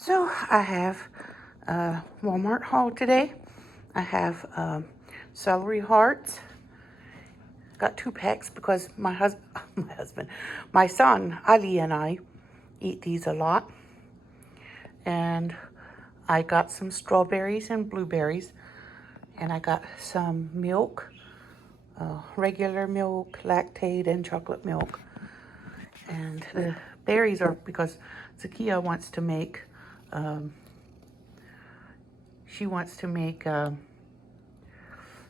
So I have a Walmart haul today. I have celery hearts. Got 2 packs because my son Ali and I eat these a lot. And I got some strawberries and blueberries. And I got some milk, regular milk, lactate, and chocolate milk. And the berries are because Zakia wants to make,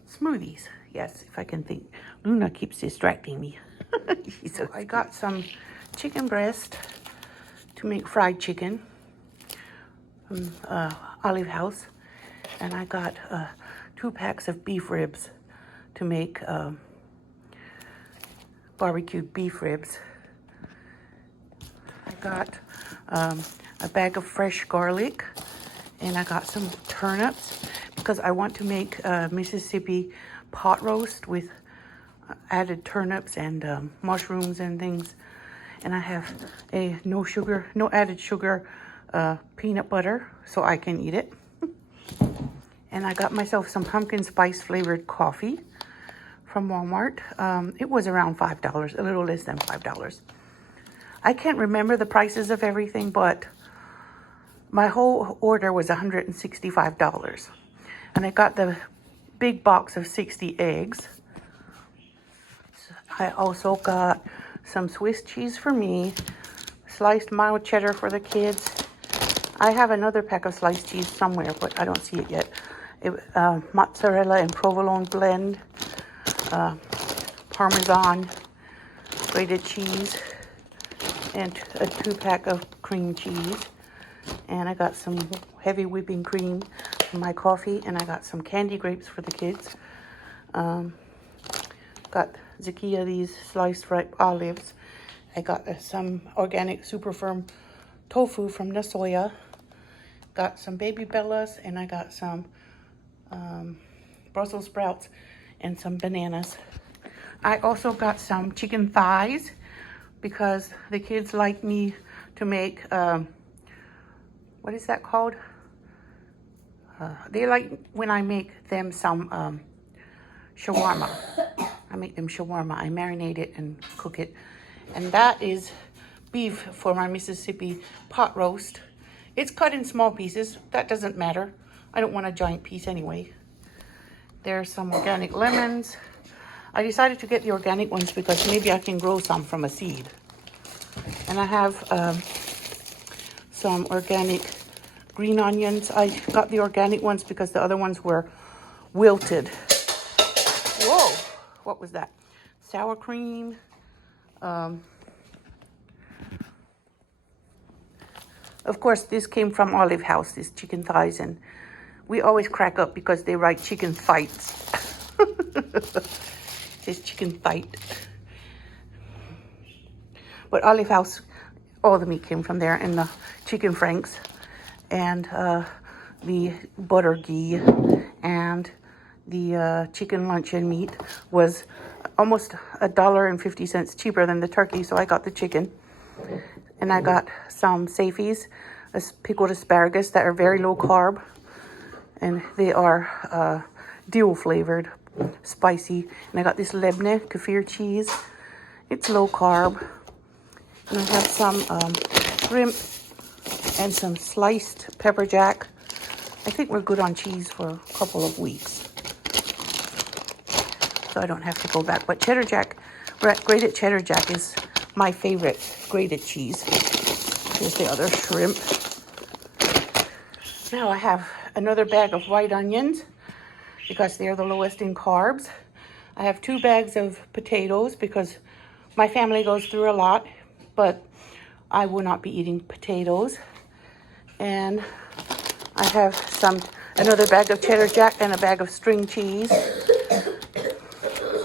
smoothies. Yes, if I can think. Luna keeps distracting me. So I got some chicken breast to make fried chicken from Olive House. And I got 2 packs of beef ribs to make barbecued beef ribs. I got a bag of fresh garlic, and I got some turnips because I want to make Mississippi pot roast with added turnips and mushrooms and things. And I have a no added sugar peanut butter so I can eat it. And I got myself some pumpkin spice flavored coffee from Walmart. It was around $5, a little less than $5. I can't remember the prices of everything, but my whole order was $165. And I got the big box of 60 eggs. I also got some Swiss cheese for me, sliced mild cheddar for the kids. I have another pack of sliced cheese somewhere, but I don't see it yet. Mozzarella and provolone blend, Parmesan, grated cheese, and a 2-pack of cream cheese. And I got some heavy whipping cream for my coffee, and I got some candy grapes for the kids. Got Zakia these sliced ripe olives. I got some organic super firm tofu from the soya. Got some baby bellas, and I got some Brussels sprouts and some bananas. I also got some chicken thighs because the kids like me to make, what is that called? They like when I make them some shawarma. I make them shawarma. I marinate it and cook it. And that is beef for my Mississippi pot roast. It's cut in small pieces. That doesn't matter. I don't want a giant piece anyway. There's some organic lemons. I decided to get the organic ones because maybe I can grow some from a seed. And I have some organic green onions. I got the organic ones because the other ones were wilted. Whoa, what was that? Sour cream. Of course, this came from Olive House, this chicken thighs, and we always crack up because they write chicken fights. It's chicken fight. But Olive House, all the meat came from there, and the chicken franks, and the butter ghee, and the chicken luncheon meat was almost $1.50 cheaper than the turkey, so I got the chicken. And I got some Safeys, pickled asparagus that are very low carb, and they are dill flavored, spicy. And I got this Lebne kefir cheese. It's low carb. And I have some shrimp and some sliced pepper jack. I think we're good on cheese for a couple of weeks, so I don't have to go back. But cheddar jack, grated cheddar jack is my favorite grated cheese. Here's the other shrimp. Now I have another bag of white onions because they're the lowest in carbs. I have 2 bags of potatoes because my family goes through a lot, but I will not be eating potatoes. And I have another bag of cheddar jack and a bag of string cheese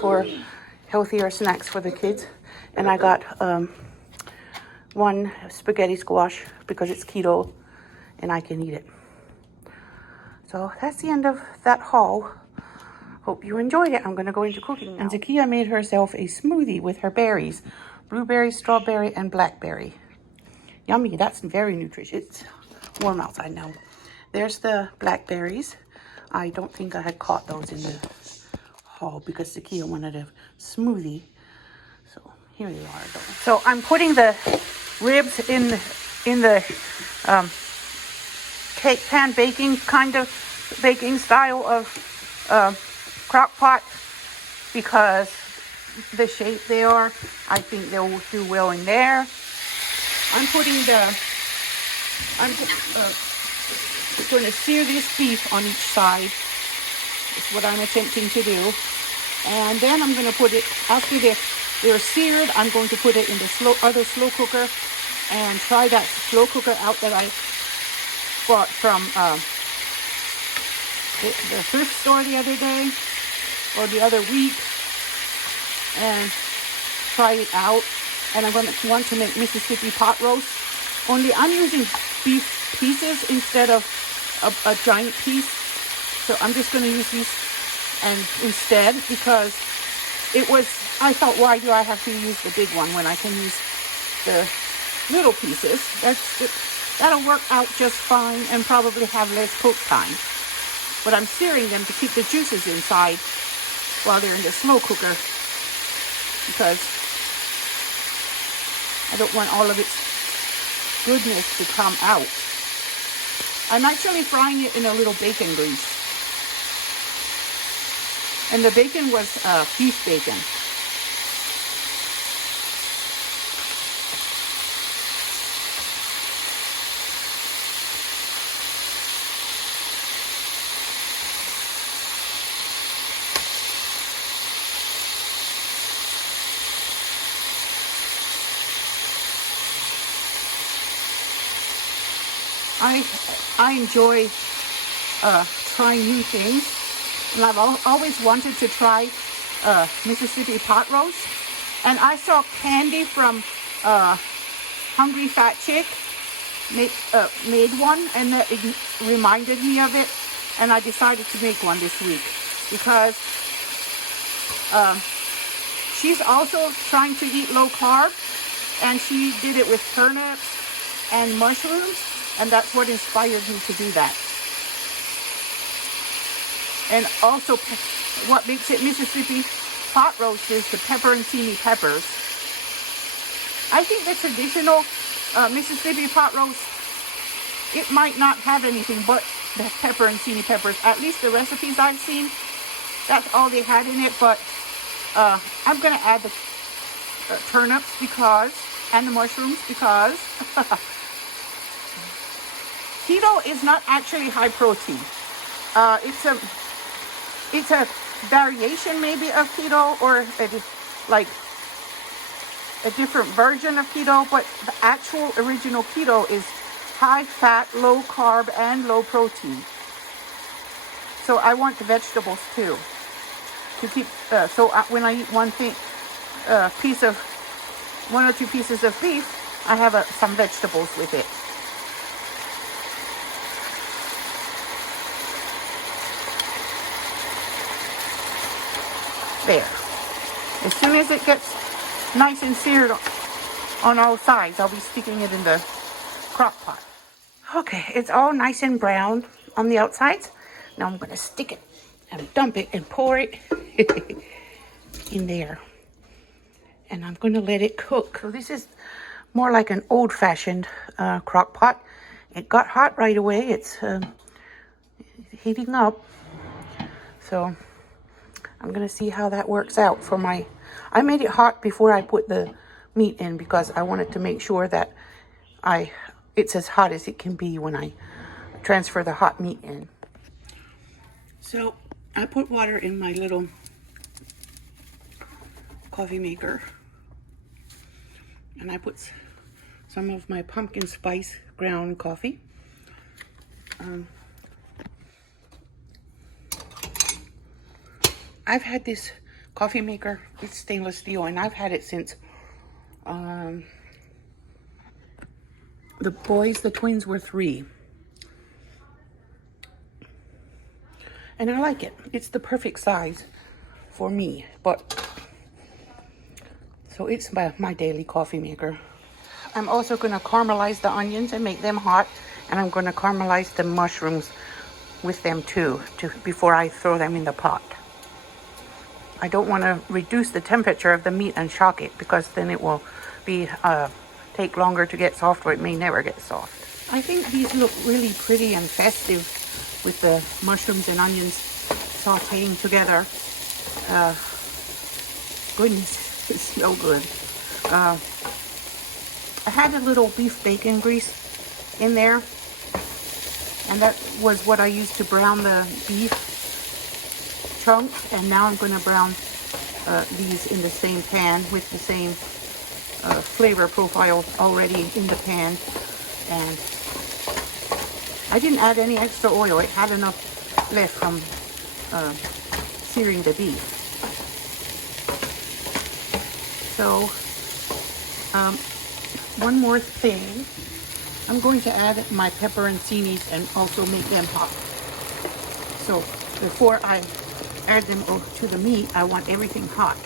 for healthier snacks for the kids. And I got 1 spaghetti squash because it's keto and I can eat it. So that's the end of that haul. Hope you enjoyed it. I'm going to go into cooking now. And Zakia made herself a smoothie with her berries, blueberry, strawberry, and blackberry. Yummy. That's very nutritious. Warmouth, I know. There's the blackberries. I don't think I had caught those in the haul because Sakia wanted a smoothie. So here they are though. So I'm putting the ribs in the cake pan baking kind of baking style of crock pot because the shape they are, I think they'll do well in there. I'm going to sear this beef on each side. That's what I'm attempting to do. And then I'm going to put it, after they're seared, I'm going to put it in the other slow cooker and try that slow cooker out that I bought from the thrift store the other day or the other week, and try it out. And I'm going to want to make Mississippi pot roast. Only I'm using beef pieces instead of a giant piece. So I'm just going to use these and instead because I thought, why do I have to use the big one when I can use the little pieces? That'll work out just fine and probably have less cook time. But I'm searing them to keep the juices inside while they're in the slow cooker because I don't want all of its goodness to come out. I'm actually frying it in a little bacon grease. And the bacon was beef bacon. I enjoy trying new things, and I've always wanted to try Mississippi pot roast. And I saw Candy from Hungry Fat Chick made one, and it reminded me of it, and I decided to make one this week because she's also trying to eat low carb, and she did it with turnips and mushrooms. And that's what inspired me to do that. And also, what makes it Mississippi pot roast is the pepperoncini peppers. I think the traditional Mississippi pot roast, it might not have anything but the pepperoncini peppers. At least the recipes I've seen, that's all they had in it. But I'm going to add the turnips and the mushrooms because keto is not actually high protein. It's a variation maybe of keto, or like a different version of keto, but the actual original keto is high fat, low carb, and low protein. So I want the vegetables too. To keep when I eat one or two pieces of beef, I have some vegetables with it. There. As soon as it gets nice and seared on all sides, I'll be sticking it in the crock pot. Okay, it's all nice and brown on the outsides. Now I'm going to stick it and dump it and pour it in there. And I'm going to let it cook. So this is more like an old-fashioned crock pot. It got hot right away. It's heating up. So I'm going to see how that works out for I made it hot before I put the meat in because I wanted to make sure that it's as hot as it can be when I transfer the hot meat in. So I put water in my little coffee maker. And I put some of my pumpkin spice ground coffee. I've had this coffee maker, it's stainless steel, and I've had it since the twins were 3. And I like it. It's the perfect size for me. So it's my daily coffee maker. I'm also going to caramelize the onions and make them hot And I'm going to caramelize the mushrooms with them too, before I throw them in the pot. I don't want to reduce the temperature of the meat and shock it, because then it will be take longer to get soft, or it may never get soft. I think these look really pretty and festive with the mushrooms and onions sauteing together. Goodness, it's so good. I had a little beef bacon grease in there, and that was what I used to brown the beef chunks. And now I'm going to brown these in the same pan with the same flavor profile already in the pan. And I didn't add any extra oil. It had enough left from searing the beef. So one more thing, I'm going to add my pepperoncinis and also make them hot. So before I add them to the meat, I want everything hot.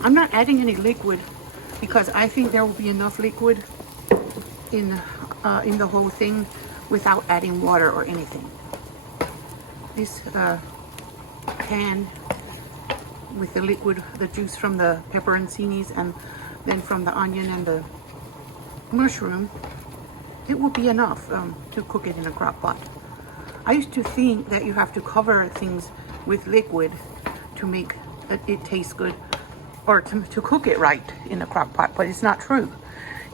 I'm not adding any liquid because I think there will be enough liquid in the whole thing without adding water or anything. This pan with the liquid, the juice from the pepperoncinis and then from the onion and the mushroom, it will be enough to cook it in a crock pot. I used to think that you have to cover things with liquid to make it taste good, or to cook it right in a crock pot, but it's not true.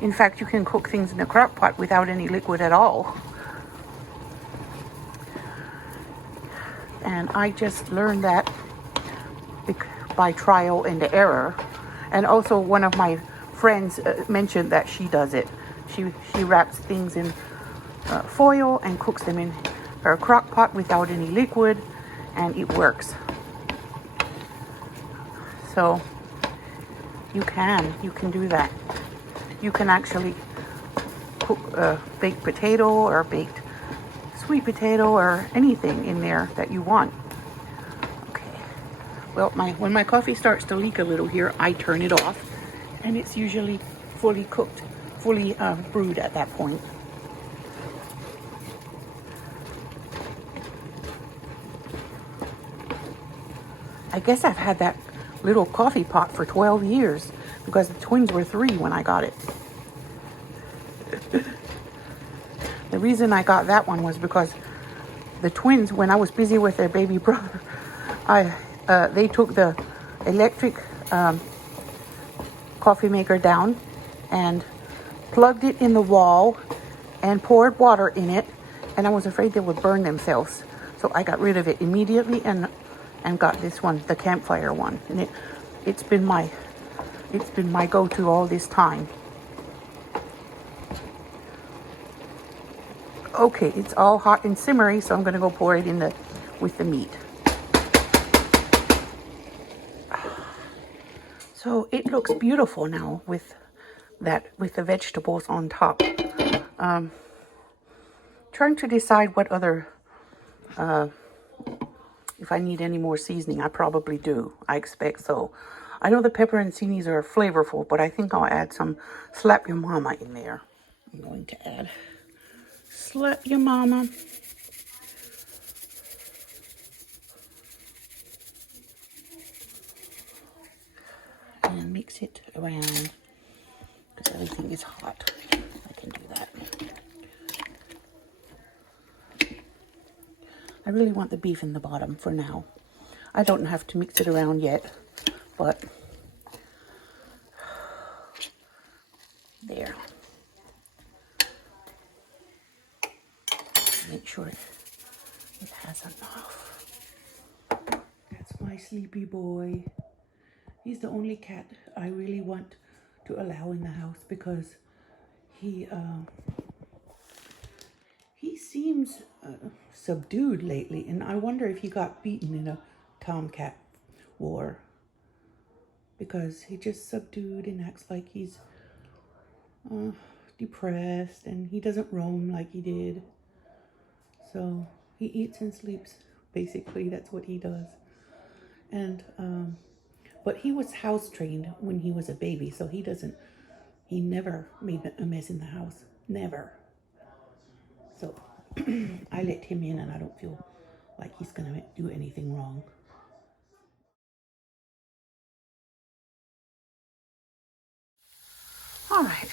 In fact, you can cook things in a crock pot without any liquid at all. And I just learned that by trial and error. And also one of my friends mentioned that she does it. She wraps things in foil and cooks them in her crock pot without any liquid, and it works. So you can do that. You can actually cook baked potato or baked sweet potato or anything in there that you want. Well, when my coffee starts to leak a little here, I turn it off, and it's usually fully cooked, fully brewed at that point. I guess I've had that little coffee pot for 12 years because the twins were 3 when I got it. The reason I got that one was because the twins, when I was busy with their baby brother, they took the electric coffee maker down and plugged it in the wall and poured water in it, and I was afraid they would burn themselves. So I got rid of it immediately and got this one, the campfire one, and it's been my go-to all this time. Okay, it's all hot and simmery, so I'm going to go pour it in with the meat. So it looks beautiful now with the vegetables on top. Trying to decide what other, if I need any more seasoning. I probably do. I expect so. I know the pepperoncinis are flavorful, but I think I'll add some Slap Your Mama in there. I'm going to add Slap Your Mama. And mix it around because everything is hot. I can do that. I really want the beef in the bottom for now. I don't have to mix it around yet, but there. Make sure it has enough. That's my sleepy boy. He's the only cat I really want to allow in the house because he seems subdued lately, and I wonder if he got beaten in a tomcat war because he just subdued and acts like he's depressed, and he doesn't roam like he did. So he eats and sleeps, basically. That's what he does. And but he was house trained when he was a baby, so he never made a mess in the house. Never. So I let him in and I don't feel like he's going to do anything wrong. All right.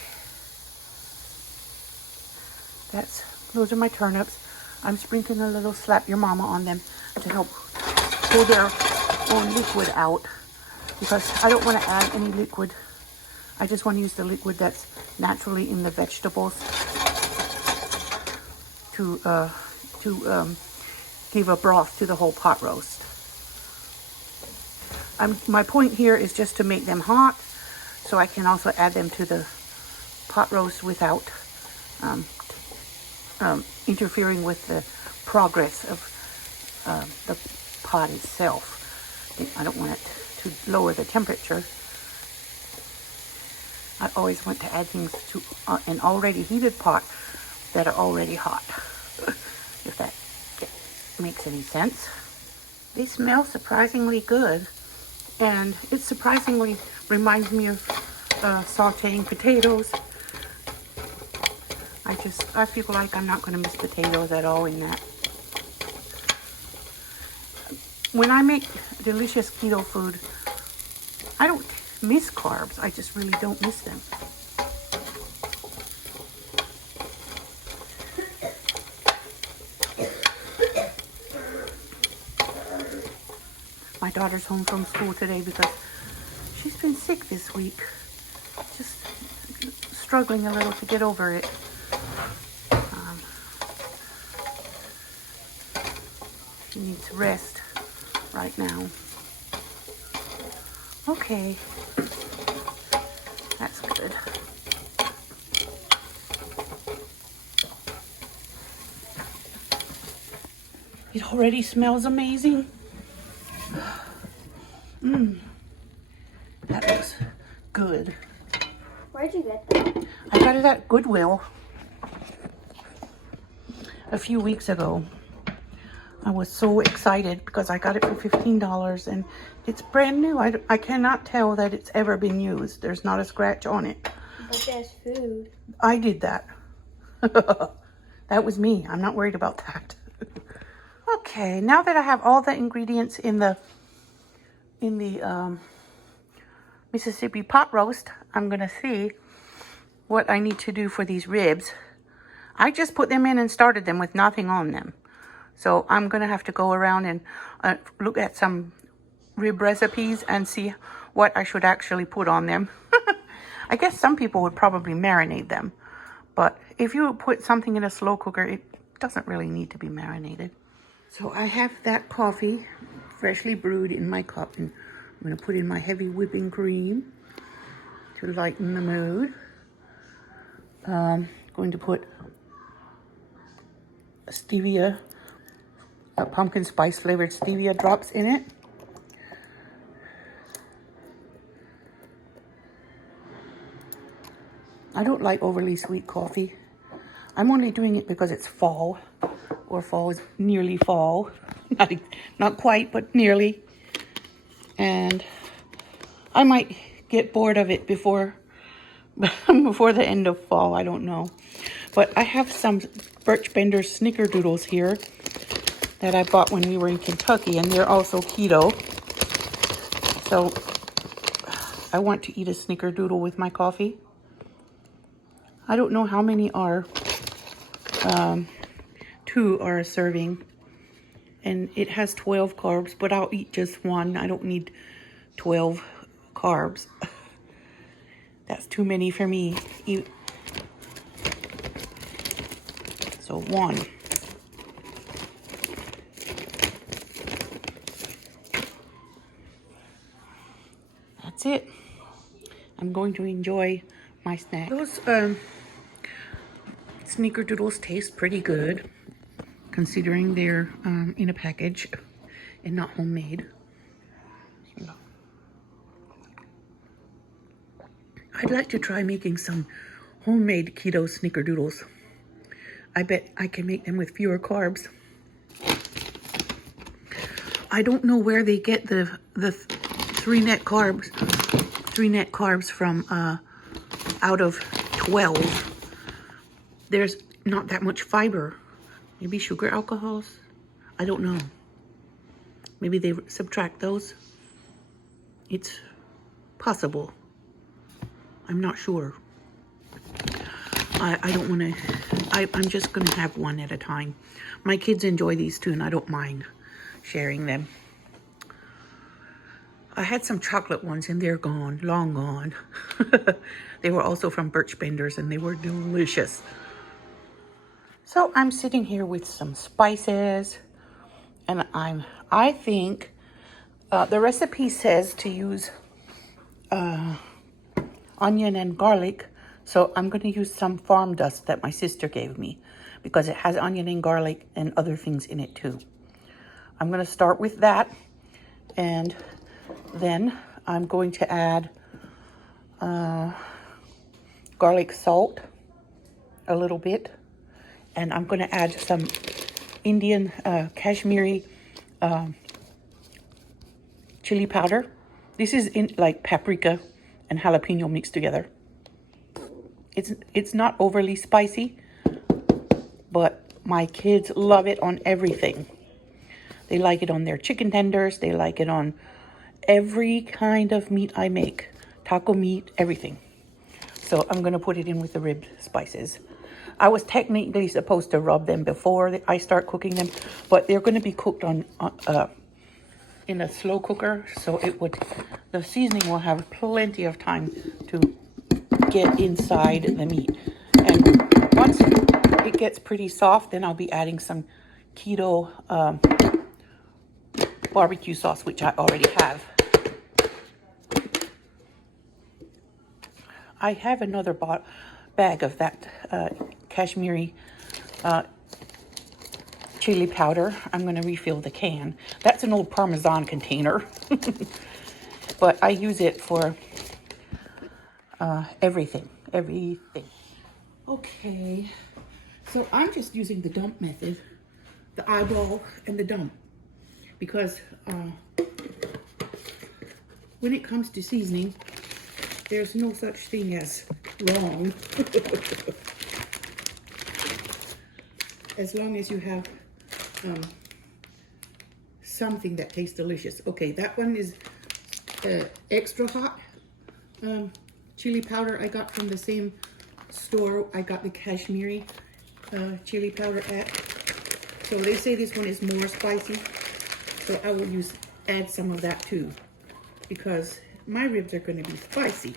Those are my turnips. I'm sprinkling a little slap your mama on them to help pull their own liquid out, because I don't want to add any liquid. I just want to use the liquid that's naturally in the vegetables to give a broth to the whole pot roast. My point here is just to make them hot, so I can also add them to the pot roast without interfering with the progress of the pot itself. I don't want it to lower the temperature. I always want to add things to an already heated pot that are already hot, if that makes any sense. They smell surprisingly good, and it surprisingly reminds me of sauteing potatoes. I feel like I'm not going to miss potatoes at all in that. When I make delicious keto food, I don't miss carbs. I just really don't miss them. My daughter's home from school today because she's been sick this week. Just struggling a little to get over it. She needs rest right now. Okay, that's good. It already smells amazing. That looks good. Where'd you get that? I got it at Goodwill a few weeks ago. I was so excited because I got it for $15 and it's brand new. I cannot tell that it's ever been used. There's not a scratch on it. But there's food. I did that. That was me. I'm not worried about that. Okay, now that I have all the ingredients in the Mississippi pot roast, I'm gonna see what I need to do for these ribs. I just put them in and started them with nothing on them. So I'm going to have to go around and look at some rib recipes and see what I should actually put on them. I guess some people would probably marinate them. But if you put something in a slow cooker, it doesn't really need to be marinated. So I have that coffee freshly brewed in my cup. And I'm going to put in my heavy whipping cream to lighten the mood. Going to put stevia, pumpkin spice flavored stevia drops in it. I don't like overly sweet coffee. I'm only doing it because it's fall, or fall is nearly fall. Not quite, but nearly. And I might get bored of it before the end of fall. I don't know. But I have some Birch Bender snickerdoodles here that I bought when we were in Kentucky, and they're also keto. So I want to eat a snickerdoodle with my coffee. I don't know how many are. 2 are a serving, and it has 12 carbs, but I'll eat just 1. I don't need 12 carbs. That's too many for me. So 1. That's it. I'm going to enjoy my snack. Those snickerdoodles taste pretty good, considering they're in a package and not homemade. I'd like to try making some homemade keto snickerdoodles. I bet I can make them with fewer carbs. I don't know where they get the 3 net carbs from out of 12. there's not that much fiber. Maybe sugar alcohols? I don't know. Maybe they subtract those. It's possible. I'm not sure. I don't want to, I'm just going to have one at a time. My kids enjoy these too, and I don't mind sharing them. I had some chocolate ones and they're gone, long gone. They were also from Birch Benders and they were delicious. So I'm sitting here with some spices, and I think the recipe says to use onion and garlic. So I'm going to use some farm dust that my sister gave me because it has onion and garlic and other things in it too. I'm going to start with that, and then I'm going to add garlic salt a little bit, and I'm going to add some Indian Kashmiri chili powder. This is in like paprika and jalapeno mixed together. It's not overly spicy, but my kids love it on everything. They like it on their chicken tenders. They like it on every kind of meat I make. Taco meat, everything. So I'm going to put it in with the rib spices. I was technically supposed to rub them before I start cooking them, but they're going to be cooked on in a slow cooker, so the seasoning will have plenty of time to get inside the meat. And once it gets pretty soft, then I'll be adding some keto barbecue sauce, which I already have. I have another bag of that Kashmiri chili powder. I'm going to refill the can. That's an old Parmesan container, but I use it for everything. Okay, so I'm just using the dump method, the eyeball and the dump, because when it comes to seasoning, there's no such thing as wrong. As long as you have something that tastes delicious. Okay, that one is extra hot chili powder I got from the same store I got the Kashmiri chili powder at. So they say this one is more spicy, so I will add some of that too, because my ribs are going to be spicy.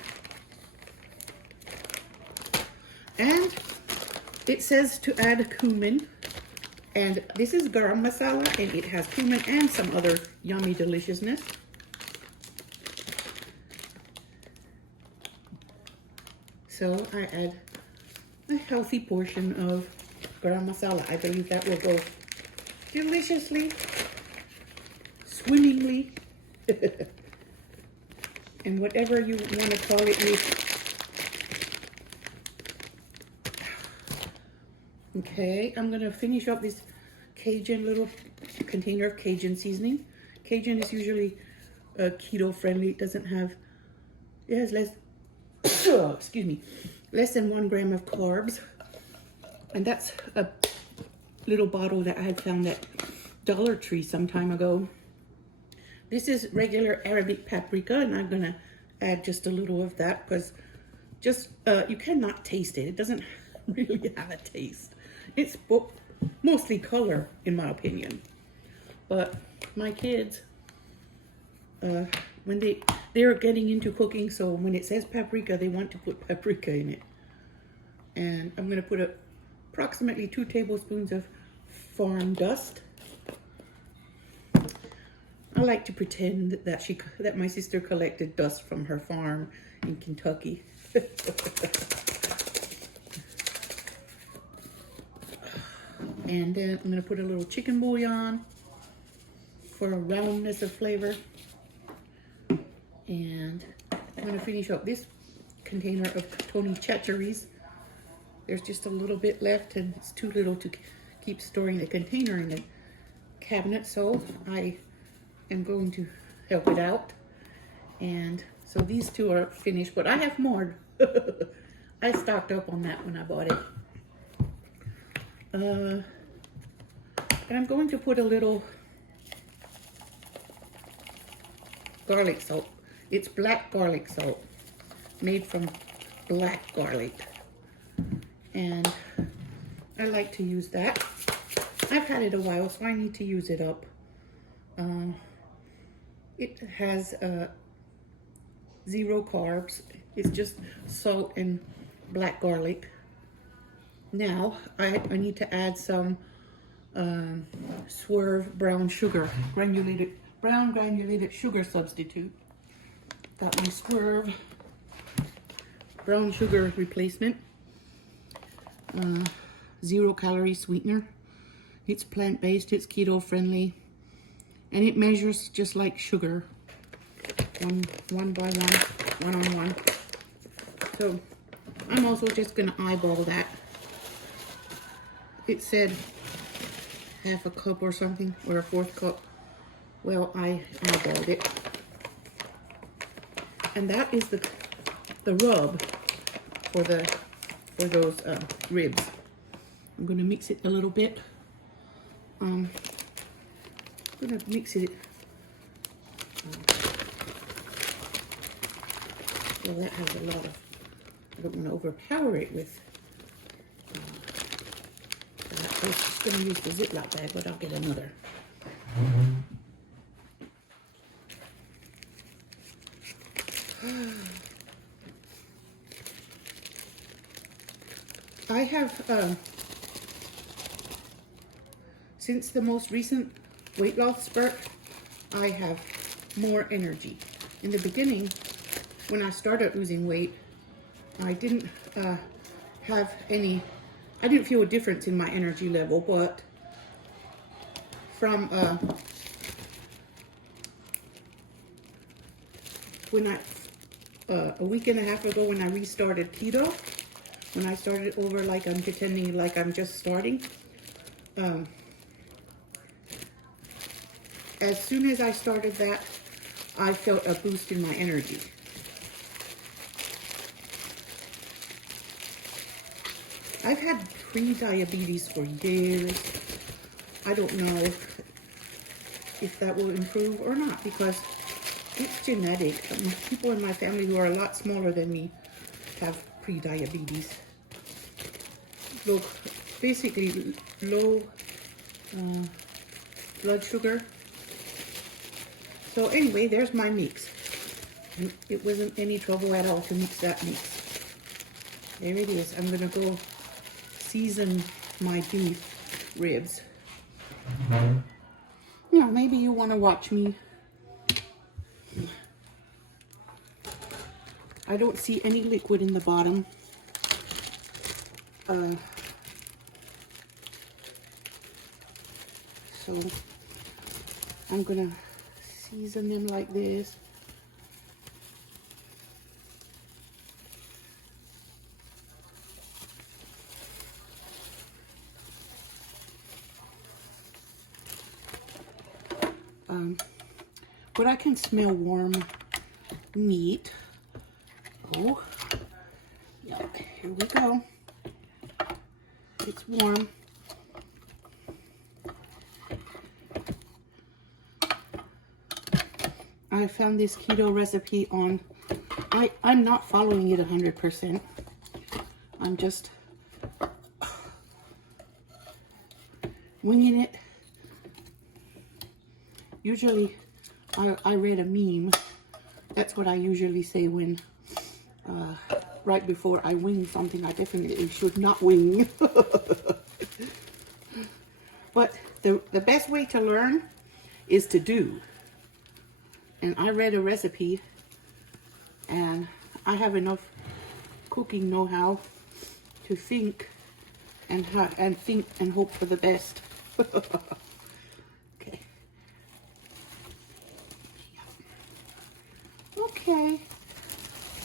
And it says to add cumin, and this is garam masala, and it has cumin and some other yummy deliciousness. So I add a healthy portion of garam masala. I believe that will go deliciously, swimmingly, and whatever you want to call it with. Okay, I'm going to finish up this Cajun little container of Cajun seasoning. Cajun is usually keto friendly. It has less, excuse me, less than 1 gram of carbs. And that's a little bottle that I had found at Dollar Tree some time ago. This is regular Arabic paprika, and I'm going to add just a little of that because you cannot taste it. It doesn't really have a taste. It's mostly color, in my opinion. But my kids, when they're getting into cooking, so when it says paprika, they want to put paprika in it. And I'm going to put approximately 2 tablespoons of farm dust. I like to pretend that my sister collected dust from her farm in Kentucky. And then I'm going to put a little chicken bouillon for a roundness of flavor. And I'm going to finish up this container of Tony Chachere's. There's just a little bit left, and it's too little to keep storing the container in the cabinet, so I am going to help it out. And so these 2 are finished, but I have more. I stocked up on that when I bought it. And I'm going to put a little garlic salt. It's black garlic salt, made from black garlic. And I like to use that. I've had it a while, so I need to use it up. It has 0 carbs. It's just salt and black garlic. Now I need to add some Swerve brown sugar, brown granulated sugar substitute. Got my Swerve brown sugar replacement. 0 calorie sweetener. It's plant-based, it's keto friendly, and it measures just like sugar, one by one on one. So I'm also just gonna eyeball that. It said half a cup or something, or a 1/4 cup. Well, I eyeballed it. And that is the rub for those ribs. I'm gonna mix it a little bit. I'm gonna mix it. Well, that has a lot of, I don't want to overpower it with. I was just gonna use the Ziploc bag, but I'll get another. I have, since the most recent weight loss spurt, I have more energy. In the beginning, when I started losing weight, I didn't have any, I didn't feel a difference in my energy level, but from when a week and a half ago when I restarted keto, when I started over like I'm pretending like I'm just starting, as soon as I started that, I felt a boost in my energy. I've had pre-diabetes for years. I don't know if that will improve or not, because it's genetic. I mean, people in my family who are a lot smaller than me have pre-diabetes. Look, basically low blood sugar. So anyway, there's my mix. It wasn't any trouble at all to mix that mix. There it is. I'm gonna go season my beef ribs. You know, maybe you want to watch me. I don't see any liquid in the bottom. So I'm gonna season them like this. But I can smell warm meat. Oh, yeah, here we go. It's warm. I found this keto recipe on, I'm not following it 100%. I'm just winging it. Usually, I read a meme. That's what I usually say when, right before I wing something. I definitely should not wing. But the best way to learn is to do. And I read a recipe, and I have enough cooking know-how to think and think and hope for the best. Okay. Okay.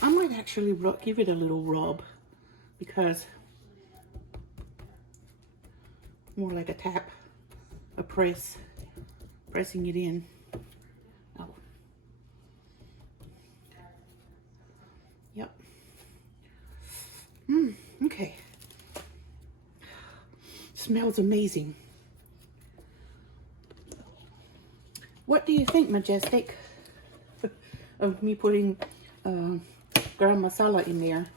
I might actually give it a little rub, because more like a tap, a press, pressing it in. Oh. Yep. Okay. smells amazing. What do you think, Majestic, of me putting garam masala in there?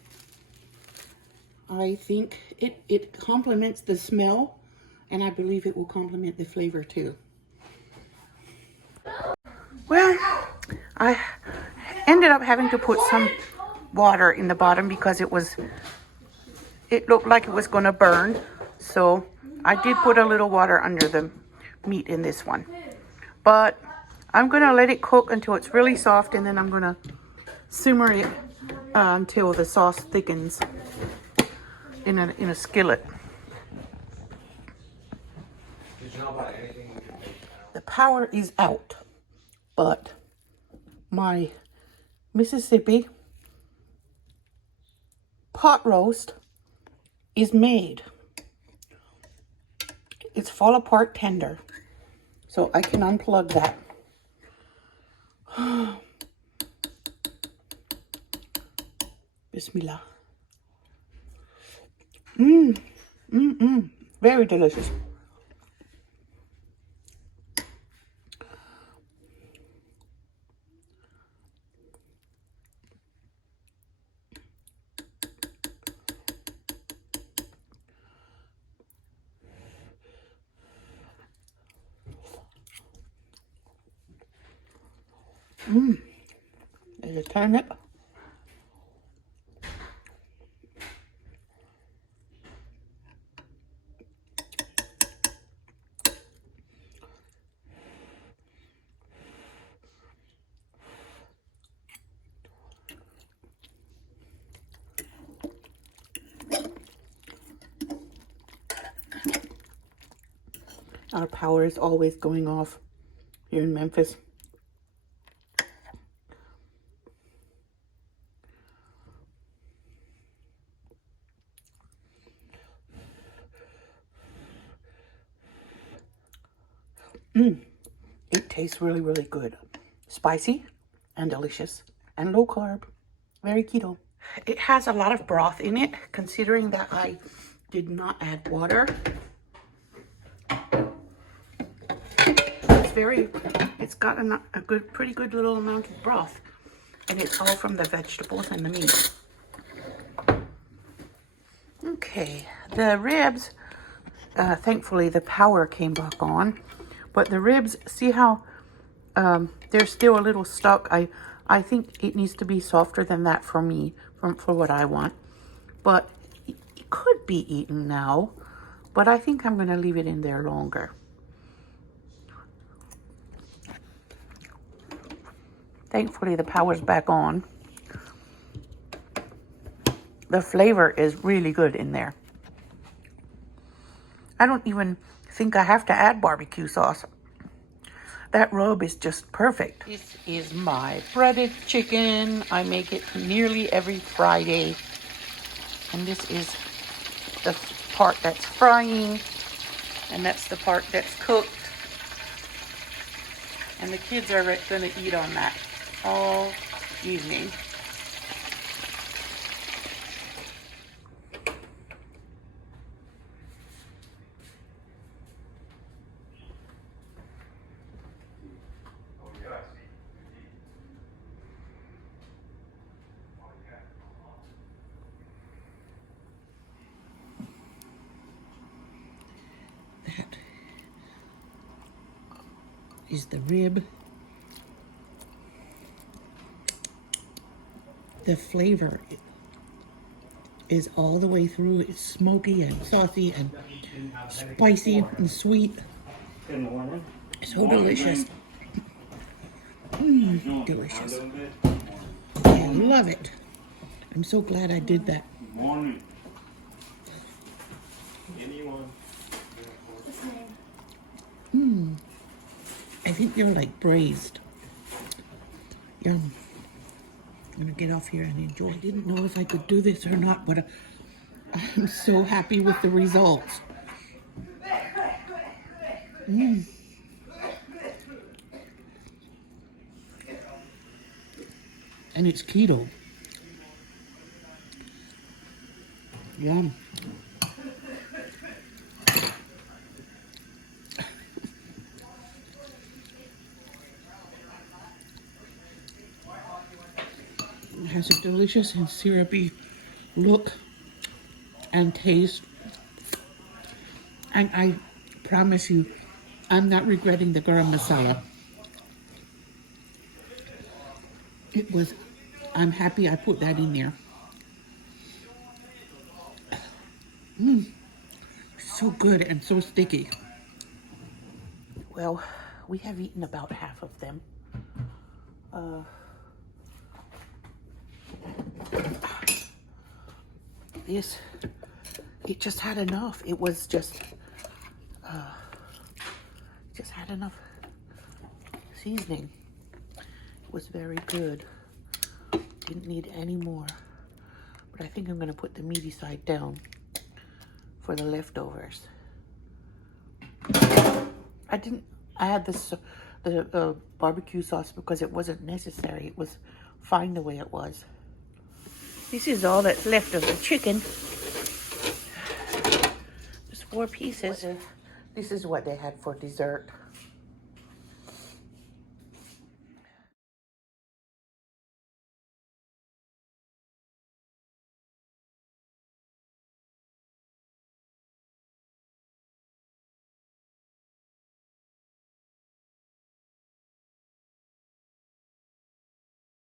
I think it complements the smell, and I believe it will complement the flavor too. Well, I ended up having to put some water in the bottom because it looked like it was going to burn. So I did put a little water under the meat in this one. But I'm going to let it cook until it's really soft, and then I'm going to simmer it until the sauce thickens in a skillet. The power is out, but my Mississippi pot roast is made. It's fall apart tender, so I can unplug that. Bismillah. Very delicious. There's a turnip. Our power is always going off here in Memphis. It tastes really, really good. Spicy and delicious and low carb. Very keto. It has a lot of broth in it, considering that I did not add water. It's got a pretty good little amount of broth, and it's all from the vegetables and the meat. Okay, the ribs, thankfully the power came back on, but the ribs, see how they're still a little stuck. I think it needs to be softer than that for me, for what I want, but it could be eaten now, but I think I'm going to leave it in there longer. Thankfully, the power's back on. The flavor is really good in there. I don't even think I have to add barbecue sauce. That rub is just perfect. This is my breaded chicken. I make it nearly every Friday. And this is the part that's frying. And that's the part that's cooked. And the kids are going to eat on that all evening. That is the rib. The flavor is all the way through. It's smoky and saucy and spicy and sweet. Good morning. So delicious. Delicious. I love it. I'm so glad I did that. Morning. Anyone? I think they're like braised. Yum. I'm gonna get off here and enjoy. I didn't know if I could do this or not, but I'm so happy with the results. And it's keto. Yum. has a delicious and syrupy look and taste. And I promise you, I'm not regretting the garam masala. I'm happy I put that in there. So good and so sticky. Well, we have eaten about half of them. It just had enough. It was just had enough seasoning. It was very good. Didn't need any more. But I think I'm gonna put the meaty side down for the leftovers. I had the barbecue sauce because it wasn't necessary. It was fine the way it was. This is all that's left of the chicken. There's 4 pieces. This is what they had for dessert.